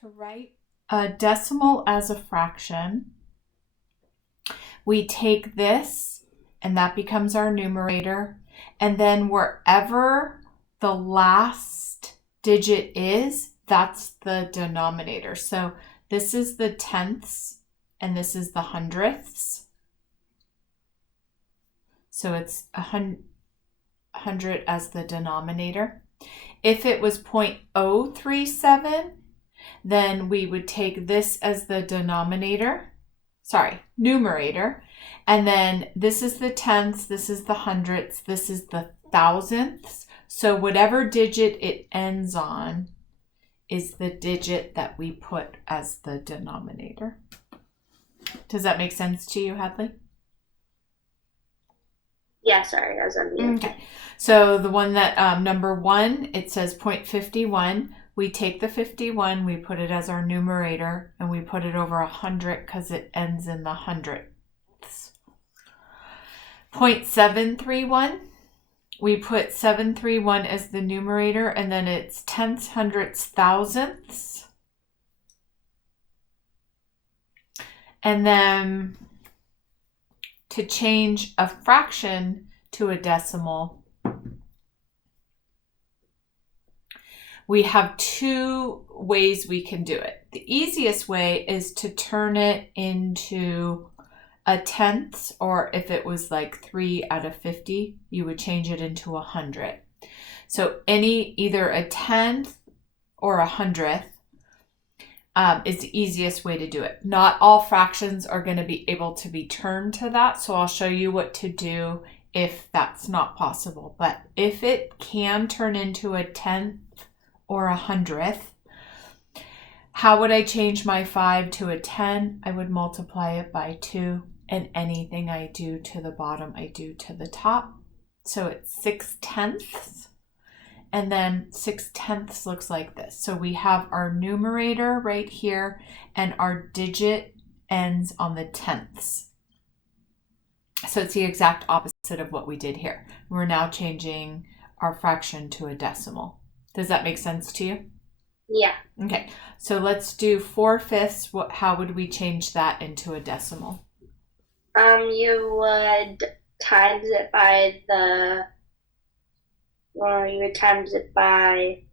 to write a decimal as a fraction, we take this and that becomes our numerator. And then wherever the last digit is, that's the denominator. So this is the tenths and this is the hundredths. So it's 100 as the denominator. If it was 0.037, then we would take this as the numerator. And then this is the tenths, this is the hundredths, this is the thousandths. So whatever digit it ends on is the digit that we put as the denominator. Does that make sense to you, Hadley? Yeah, sorry, I was on mute. Okay. So the one that, number 1, it says 0.51. We take the 51, we put it as our numerator, and we put it over 100 because it ends in the hundredths. 0.731, we put 731 as the numerator, and then it's tenths, hundredths, thousandths. And then to change a fraction to a decimal, we have 2 ways we can do it. The easiest way is to turn it into a tenth, or if it was like 3 out of 50, you would change it into 100. So either a tenth or a hundredth is the easiest way to do it. Not all fractions are going to be able to be turned to that, so I'll show you what to do if that's not possible. But if it can turn into a tenth or a hundredth, how would I change my 5 to a 10? I would multiply it by 2, and anything I do to the bottom, I do to the top. So it's 6 tenths. And then 6 tenths looks like this. So we have our numerator right here, and our digit ends on the tenths. So it's the exact opposite of what we did here. We're now changing our fraction to a decimal. Does that make sense to you? Yeah. Okay, so let's do 4/5. How would we change that into a decimal? You would times it by you would times it by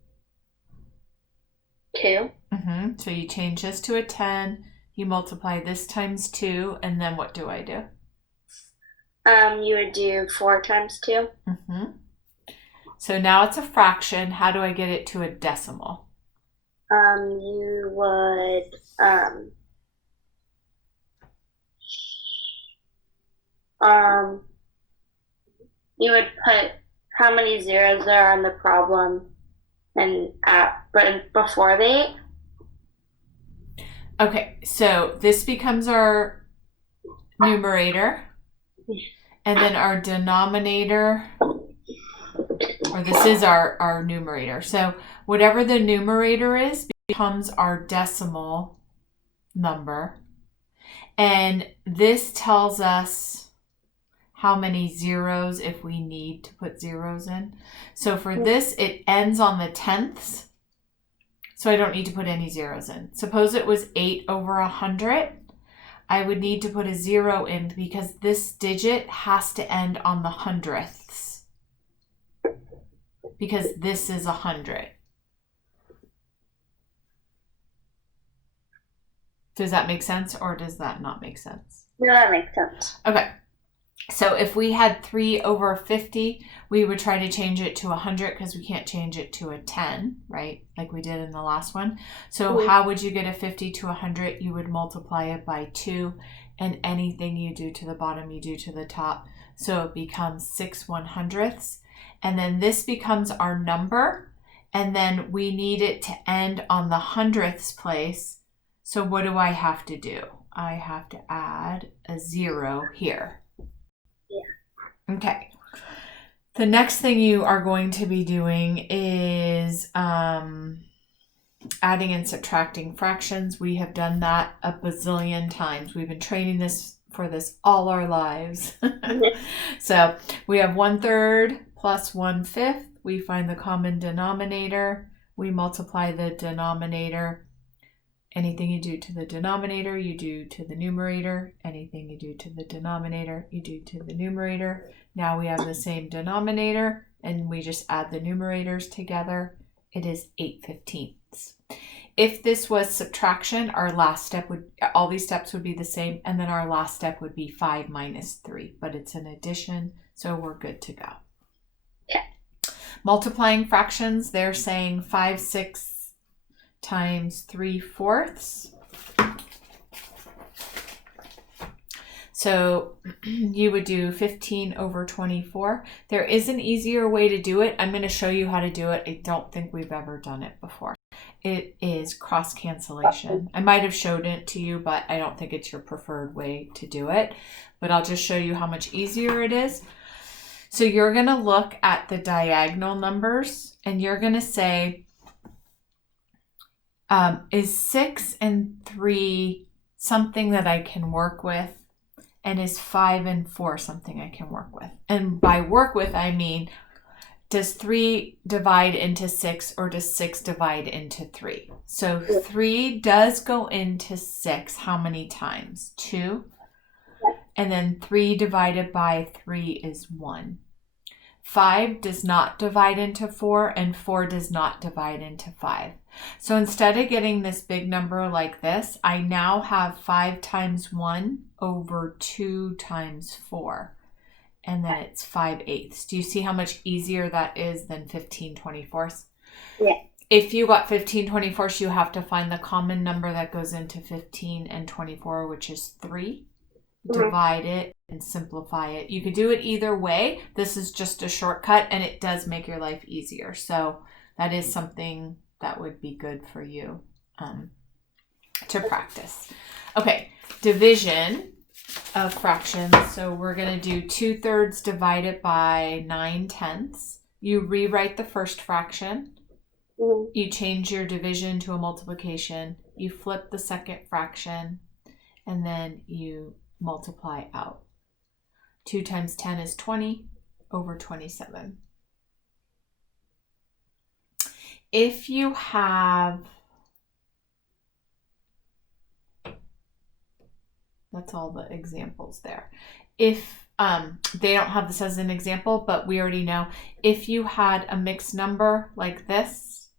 2. So you change this to a 10, you multiply this times 2, and then what do I do? You would do 4 times 2. So now it's a fraction. How do I get it to a decimal? You would you would put how many zeros there are on the problem and before the 8. Okay, so this becomes our numerator, and then our denominator, or this is our numerator. So whatever the numerator is becomes our decimal number. And this tells us how many zeros if we need to put zeros in. So for this, it ends on the tenths. So I don't need to put any zeros in. Suppose it was 8 over 100. I would need to put a 0 in because this digit has to end on the hundredths, because this is 100. Does that make sense, or does that not make sense? No, that makes sense. Okay. So if we had 3 over 50, we would try to change it to 100 because we can't change it to a 10, right? Like we did in the last one. So how would you get a 50 to 100? You would multiply it by 2, and anything you do to the bottom, you do to the top. So it becomes 6 100ths. And then this becomes our number. And then we need it to end on the hundredths place. So what do I have to do? I have to add a 0 here. Yeah. Okay. The next thing you are going to be doing is adding and subtracting fractions. We have done that a bazillion times. We've been training for this all our lives. So we have 1/3 plus 1/5. We find the common denominator. We multiply the denominator Anything you do to the denominator, you do to the numerator. Anything you do to the denominator, you do to the numerator. Now we have the same denominator, and we just add the numerators together. It is 8/15ths. If this was subtraction, our last step would, all these steps would be the same, and then our last step would be 5 minus 3, but it's an addition, so we're good to go. Yeah. Multiplying fractions, they're saying 5/6 times 3/4. So you would do 15 over 24. There is an easier way to do it. I'm going to show you how to do it. I don't think we've ever done it before. It is cross cancellation. I might have showed it to you, but I don't think it's your preferred way to do it. But I'll just show you how much easier it is. So you're going to look at the diagonal numbers and you're going to say, is 6 and 3 something that I can work with? And is 5 and 4 something I can work with? And by work with, I mean, does 3 divide into 6 or does 6 divide into 3? So 3 does go into 6 how many times? 2. And then 3 divided by 3 is 1. 5 does not divide into 4 and 4 does not divide into 5. So instead of getting this big number like this, I now have 5 times 1 over 2 times 4. And then it's 5/8. Do you see how much easier that is than 15/24? Yeah. If you got 15/24, you have to find the common number that goes into 15 and 24, which is 3. Divide it and simplify it. You could do it either way. This is just a shortcut and it does make your life easier. So that is something that would be good for you to practice. Okay, division of fractions. So we're going to do 2/3 divided by 9/10. You rewrite the first fraction. You change your division to a multiplication. You flip the second fraction and then you multiply out. 2 times 10 is 20 over 27. If you have, that's all the examples there. If they don't have this as an example, but we already know, if you had a mixed number like this,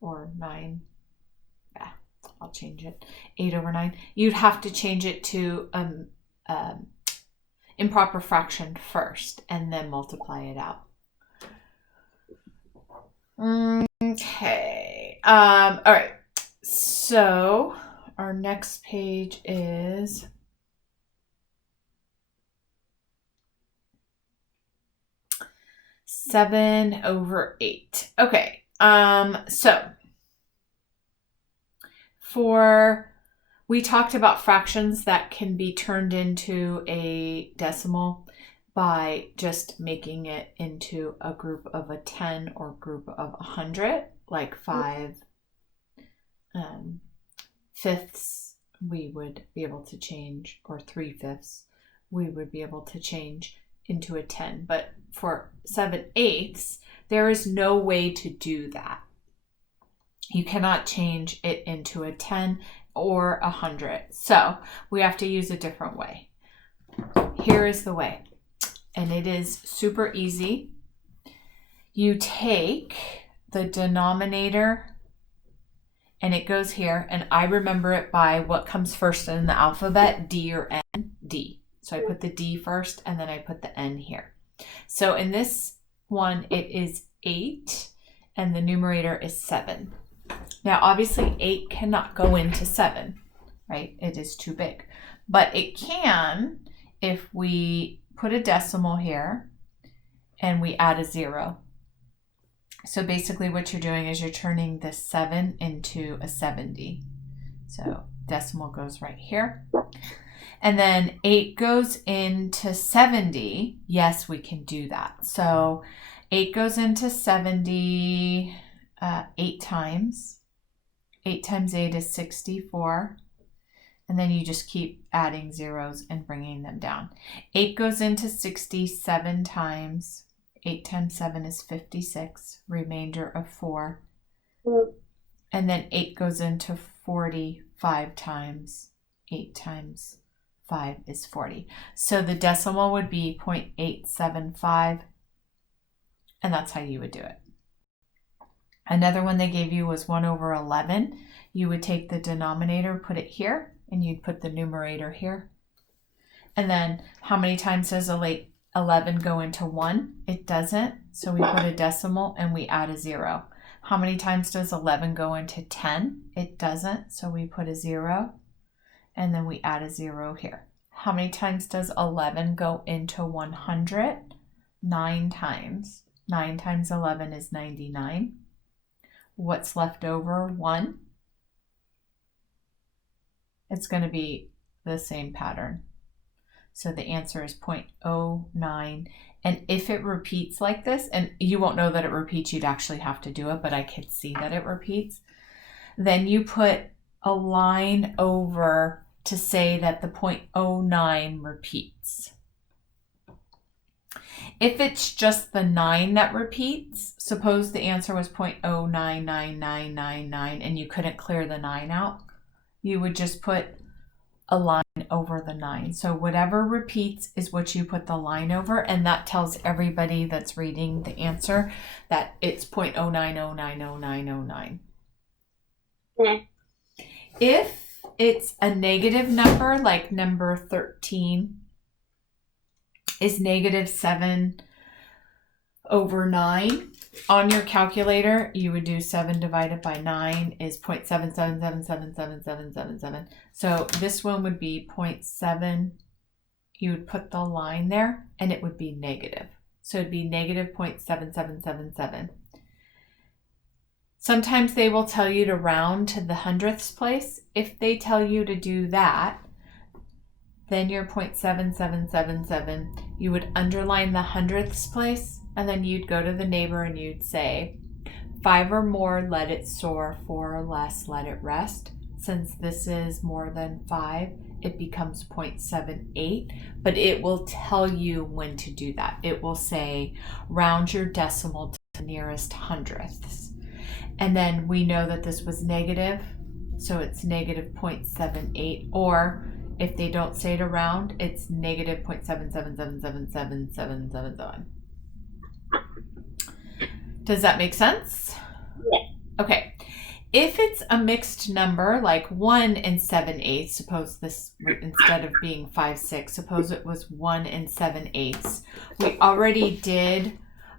or 9, I'll change it, 8 over 9, you'd have to change it to improper fraction first and then multiply it out. Okay. All right. So our next page is seven over 8. Okay. So we talked about fractions that can be turned into a decimal by just making it into a group of a 10 or group of 100, like 5 fifths we would be able to change, or 3/5 we would be able to change into a 10. But for 7/8, there is no way to do that. You cannot change it into a 10 or 100. So we have to use a different way. Here is the way. And it is super easy. You take the denominator and it goes here. And I remember it by what comes first in the alphabet, D or N, D. So I put the D first and then I put the N here. So in this one, it is 8 and the numerator is 7. Now, obviously, 8 cannot go into 7, right? It is too big. But it can if we put a decimal here and we add a 0. So basically what you're doing is you're turning this 7 into a 70. So decimal goes right here. And then 8 goes into 70. Yes, we can do that. So 8 goes into 70 8 times. 8 times 8 is 64. And then you just keep adding zeros and bringing them down. 8 goes into 67 times. 8 times 7 is 56. Remainder of 4. And then 8 goes into 40. 5 times 8 times 5 is 40. So the decimal would be 0.875, and that's how you would do it. Another one they gave you was 1 over 11. You would take the denominator, put it here, and you'd put the numerator here. And then how many times does 11 go into 1? It doesn't, so we put a decimal and we add a 0. How many times does 11 go into 10? It doesn't, so we put a 0 and then we add a 0 here. How many times does 11 go into 100? 9 times. 9 times 11 is 99. What's left over? 1. It's going to be the same pattern. So the answer is 0.09. And if it repeats like this, and you won't know that it repeats, you'd actually have to do it, but I could see that it repeats, then you put a line over to say that the 0.09 repeats. If it's just the 9 that repeats, suppose the answer was 0.099999 and you couldn't clear the 9 out, you would just put a line over the 9. So whatever repeats is what you put the line over, and that tells everybody that's reading the answer that it's 0.09090909. Okay. If it's a negative number, like number 13 is negative 7 over 9, on your calculator, you would do 7 divided by 9 is 0.77777777. So this one would be 0.7. You would put the line there and it would be negative. So it'd be negative 0.7777. Sometimes they will tell you to round to the hundredths place. If they tell you to do that, then your 0.7777, you would underline the hundredths place, and then you'd go to the neighbor and you'd say, 5 or more, let it soar, 4 or less, let it rest. Since this is more than 5, it becomes 0.78, but it will tell you when to do that. It will say, round your decimal to the nearest hundredths. And then we know that this was negative, so it's negative 0.78, or if they don't say to round, it's negative 0.77777777. Does that make sense? Yeah. Okay. If it's a mixed number, like 1 and 7/8, suppose this, instead of being 5, 6, suppose it was 1 and 7/8. We already did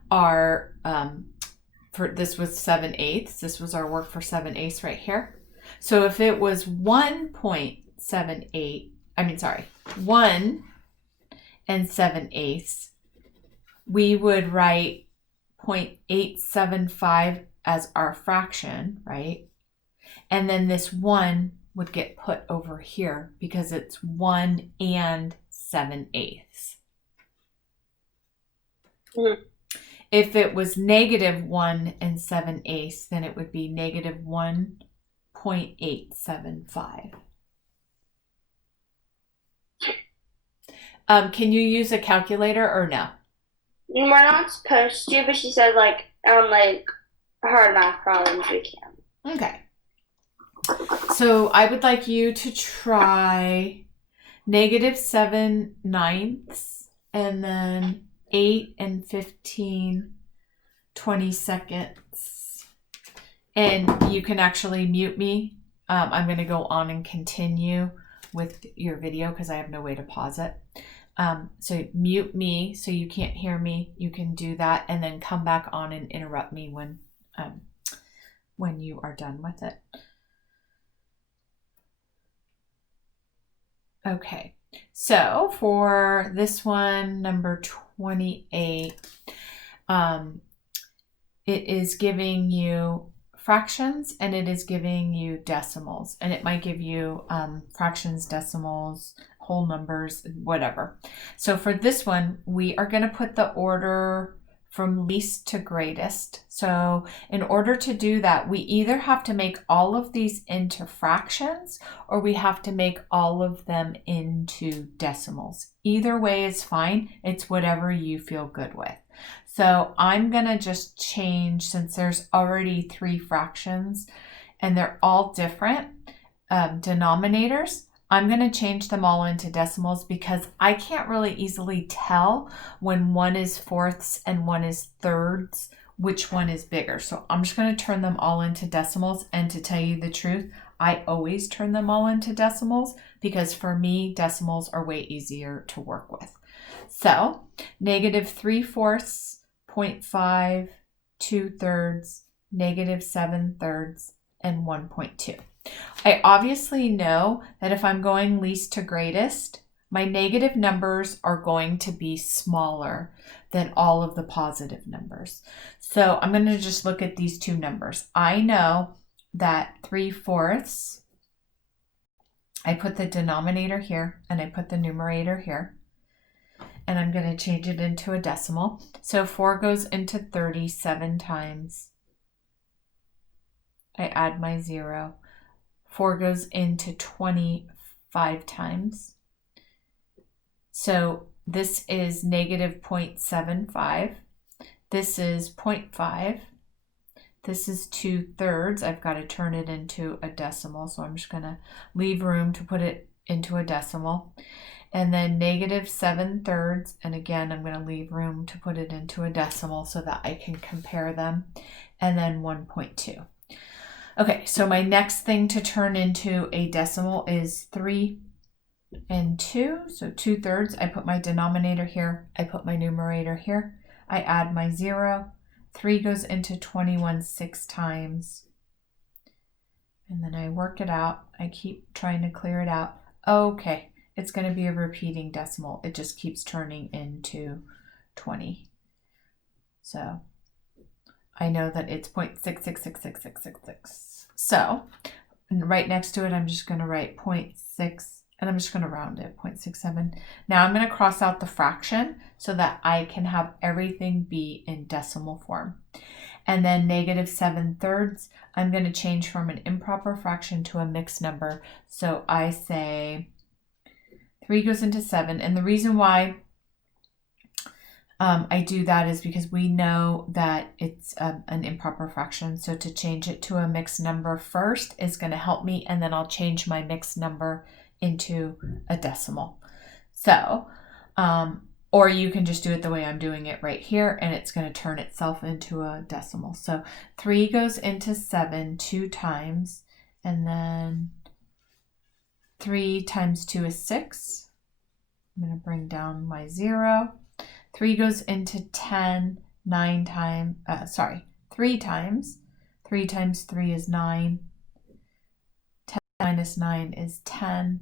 our, this was 7/8. This was our work for 7/8 right here. So if it was 1.78, 1 and 7/8, we would write 0.875 as our fraction, right? And then this 1 would get put over here because it's 1 and 7/8. Mm-hmm. If it was negative 1 and 7/8, then it would be negative 1.875. Can you use a calculator or no? We're not supposed to, but she said like hard math problems we can. Okay. So I would like you to try negative 7/9 and then 8 and 15 20-seconds. And you can actually mute me. I'm going to go on and continue with your video because I have no way to pause it. So mute me so you can't hear me. You can do that and then come back on and interrupt me when you are done with it. Okay, so for this one, number 28, it is giving you fractions and it is giving you decimals, and it might give you fractions, decimals, whole numbers, whatever. So for this one, we are going to put the order from least to greatest. So in order to do that, we either have to make all of these into fractions or we have to make all of them into decimals. Either way is fine. It's whatever you feel good with. So I'm going to just change, since there's already 3 fractions and they're all different, denominators, I'm going to change them all into decimals because I can't really easily tell when one is fourths and one is thirds, which one is bigger. So I'm just going to turn them all into decimals. And to tell you the truth, I always turn them all into decimals because for me, decimals are way easier to work with. So -3/4, 0.5, 2/3, -7/3, and 1.2. I obviously know that if I'm going least to greatest, my negative numbers are going to be smaller than all of the positive numbers. So I'm going to just look at these two numbers. I know that 3/4, I put the denominator here and I put the numerator here. And I'm going to change it into a decimal. So 4 goes into 37 times. I add my 0. 4 goes into 25 times. So this is -0.75. This is 0.5. This is 2/3. I've got to turn it into a decimal. So I'm just going to leave room to put it into a decimal. And then -7/3. And again, I'm going to leave room to put it into a decimal so that I can compare them. And then 1.2. Okay, so my next thing to turn into a decimal is 3 and 2. So 2/3, I put my denominator here. I put my numerator here. I add my 0. 3 goes into 21 6 times. And then I work it out. I keep trying to clear it out. Okay, it's going to be a repeating decimal. It just keeps turning into 20. So I know that it's 0.6666666. So right next to it, I'm just going to write 0.6, and I'm just going to round it, 0.67. Now I'm going to cross out the fraction so that I can have everything be in decimal form. And then -7/3, I'm going to change from an improper fraction to a mixed number. So I say 3 goes into 7. And the reason why I do that is because we know that it's an improper fraction. So to change it to a mixed number first is going to help me, and then I'll change my mixed number into a decimal. So, or you can just do it the way I'm doing it right here, and it's going to turn itself into a decimal. So 3 goes into 7 2 times, and then 3 times 2 is 6. I'm going to bring down my 0. 3 goes into 10 3 times. 3 times 3 is 9. 10 minus 9 is 10.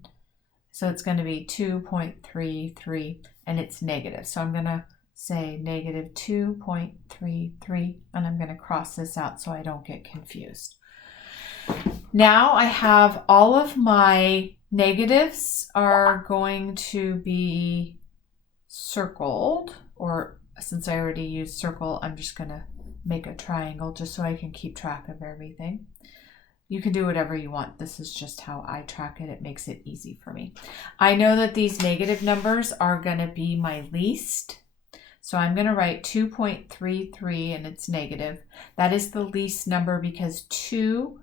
So it's going to be 2.33, and it's negative. So I'm going to say -2.33, and I'm going to cross this out so I don't get confused. Now I have all of my negatives are going to be circled, or since I already used circle, I'm just going to make a triangle just so I can keep track of everything. You can do whatever you want. This is just how I track it. It makes it easy for me. I know that these negative numbers are going to be my least. So I'm going to write 2.33, and it's negative. That is the least number because 2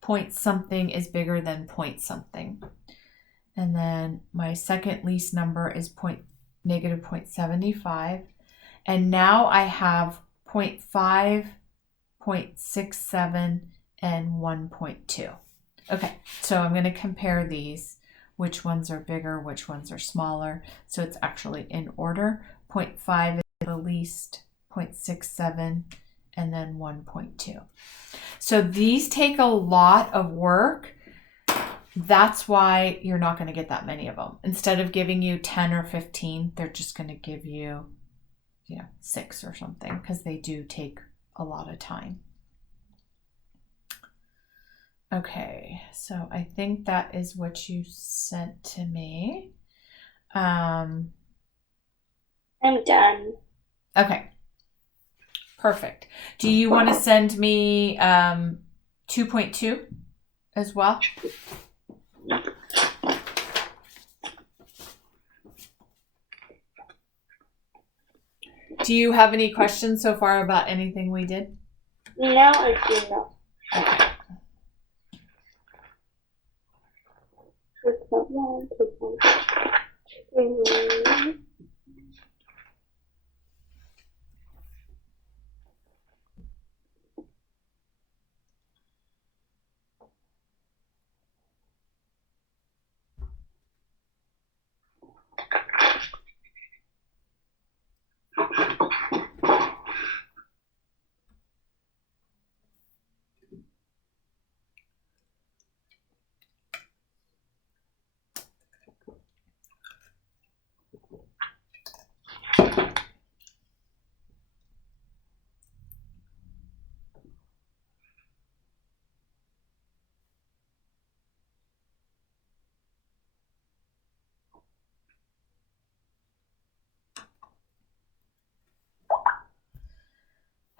point something is bigger than point something. And then my second least number is -0.75. And now I have 0.5, 0.67, and 1.2. Okay, so I'm going to compare these. Which ones are bigger, which ones are smaller. So it's actually in order. 0.5 is the least, 0.67, and then 1.2. So these take a lot of work. That's why you're not going to get that many of them. Instead of giving you 10 or 15, they're just going to give you, 6 or something, because they do take a lot of time. Okay, so I think that is what you sent to me. I'm done. Okay, perfect. Do you want to send me 2.2 as well? Do you have any questions so far about anything we did? No, I do not. Okay. 2.1, 2.2.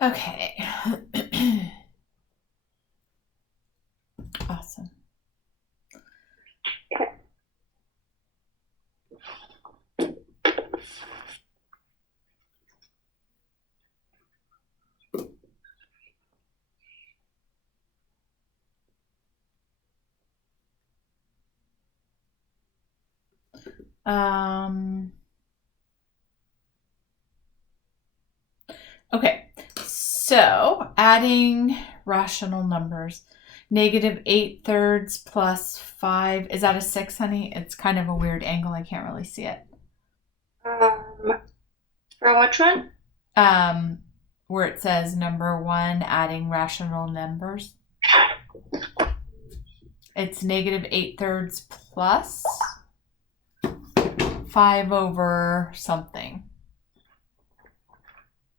Okay. Awesome. Okay, so adding rational numbers. -8/3 plus 5. Is that a 6, honey? It's kind of a weird angle. I can't really see it. For which one? Where it says number 1, adding rational numbers. It's -8/3 plus 5 over something.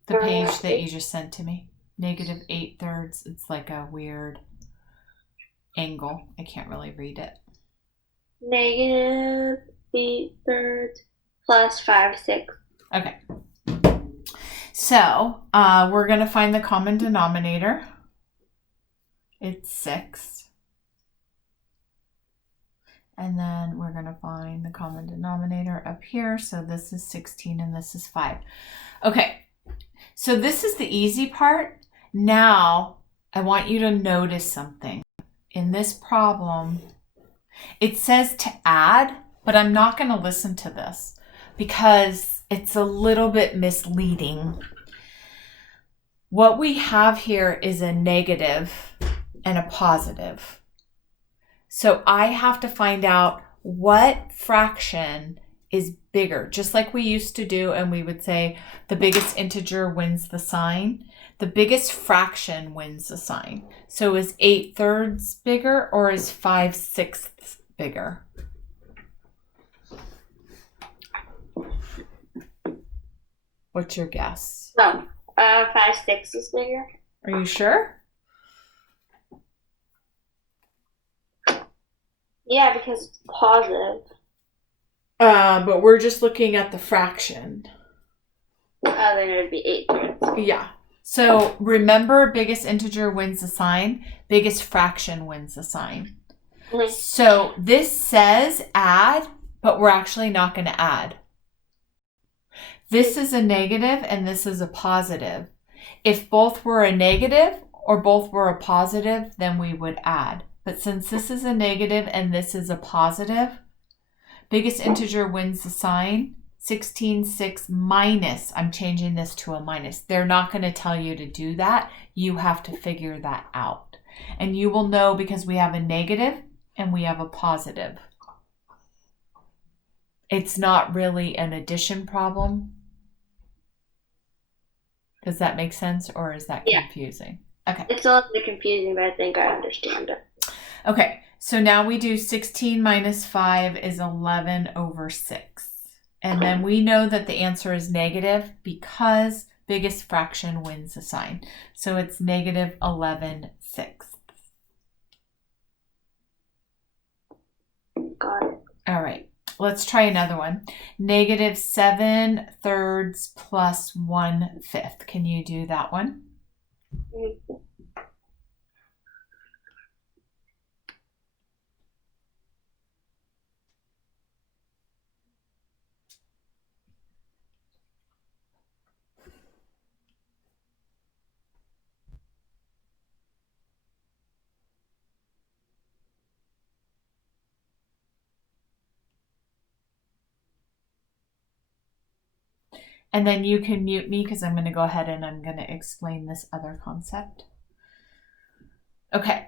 The page that you just sent to me. -8/3. It's like a weird angle. I can't really read it. -8/3 plus 5/6. Okay. So we're going to find the common denominator. It's 6. And then we're going to find the common denominator up here. So this is 16 and this is 5. Okay. So this is the easy part. Now I want you to notice something. In this problem, it says to add, but I'm not going to listen to this because it's a little bit misleading. What we have here is a negative and a positive. So I have to find out what fraction is bigger, just like we used to do, and we would say the biggest integer wins the sign. The biggest fraction wins the sign. So is 8/3 bigger or is 5/6 bigger? What's your guess? No, 5/6 is bigger. Are you sure? Yeah, because it's positive. But we're just looking at the fraction. Then it would be 8/3. Yeah. So remember, biggest integer wins the sign. Biggest fraction wins the sign. Mm-hmm. So this says add, but we're actually not going to add. This is a negative and this is a positive. If both were a negative or both were a positive, then we would add. But since this is a negative and this is a positive, biggest integer wins the sign. 16/6 minus, I'm changing this to a minus. They're not going to tell you to do that. You have to figure that out. And you will know because we have a negative and we have a positive. It's not really an addition problem. Does that make sense or is that confusing? Yeah. Okay. It's a little bit confusing, but I think I understand it. Okay, so now we do 16 minus 5 is 11/6. And then we know that the answer is negative because biggest fraction wins the sign. So it's -11/6. Got it. All right, let's try another one. -7/3 plus 1/5. Can you do that one? Mm-hmm. And then you can mute me because I'm going to go ahead and I'm going to explain this other concept. Okay,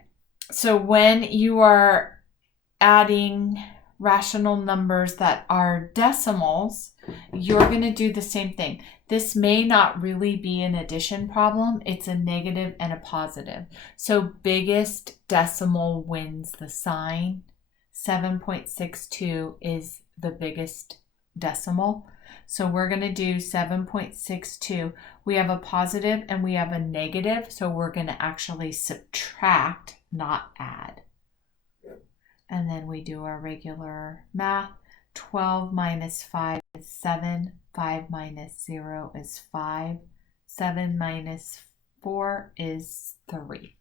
so when you are adding rational numbers that are decimals, you're going to do the same thing. This may not really be an addition problem. It's a negative and a positive. So biggest decimal wins the sign. 7.62 is the biggest decimal. So we're going to do 7.62. We have a positive and we have a negative. So we're going to actually subtract, not add. And then we do our regular math. 12 minus 5 is 7. 5 minus 0 is 5. 7 minus 4 is 3.